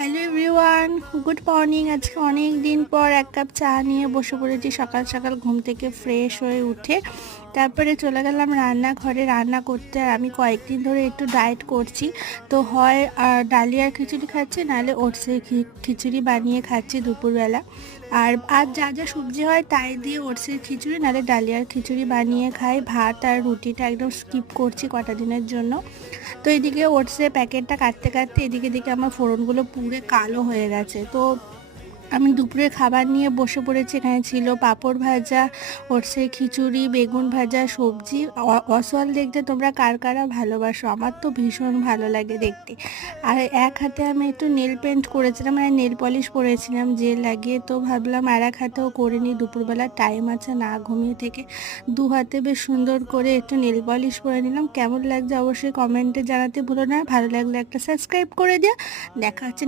Hello everyone, good morning. আজকে অনেক দিন পর এক কাপ চা নিয়ে বসে পড়েছি সকাল সকাল ঘুম থেকে ফ্রেশ হয়ে উঠে। তারপরে চলে গেলাম রান্নাঘরে রান্না করতে। আর আমি কয়েকদিন ধরে একটু ডায়েট করছি, তো হয় ডালিয়ার খিচুড়ি খাচ্ছি, নাহলে ওটসের খিচুড়ি বানিয়ে খাচ্ছি দুপুরবেলা। আর আজ যা যা সবজি হয় তাই দিয়ে ওটসের খিচুড়ি নাহলে ডালিয়ার খিচুড়ি বানিয়ে খাই। ভাত আর রুটিটা একদম স্কিপ করছি কটা দিনের জন্য। তো এদিকে ওটসের প্যাকেটটা কাটতে কাটতে এদিকে দিকে আমার ফোড়নগুলো পুরো কালো হয়ে গেছে। তো আমি দুপুরে খাবার নিয়ে বসে পড়েছি। এখানে ছিল পাঁপড় ভাজা, ওটসের খিচুড়ি, বেগুন ভাজা, সবজি। অসল দেখতে তোমরা কার কারা ভালোবাসো, আমার তো ভীষণ ভালো লাগে দেখতে। আর এক হাতে আমি একটু নেল পেন্ট করেছিলাম, মানে নেল পলিশ করেছিলাম জেল লাগিয়ে। তো ভাবলাম আর এক হাতেও করে নিই, দুপুরবেলা টাইম আছে, না ঘুমিয়ে থেকে দু হাতে বেশ সুন্দর করে একটু নেল পলিশ করে নিলাম। কেমন লাগছে অবশ্যই কমেন্টে জানাতে ভুলো না। ভালো লাগলে একটা সাবস্ক্রাইব করে দিও। দেখা হচ্ছে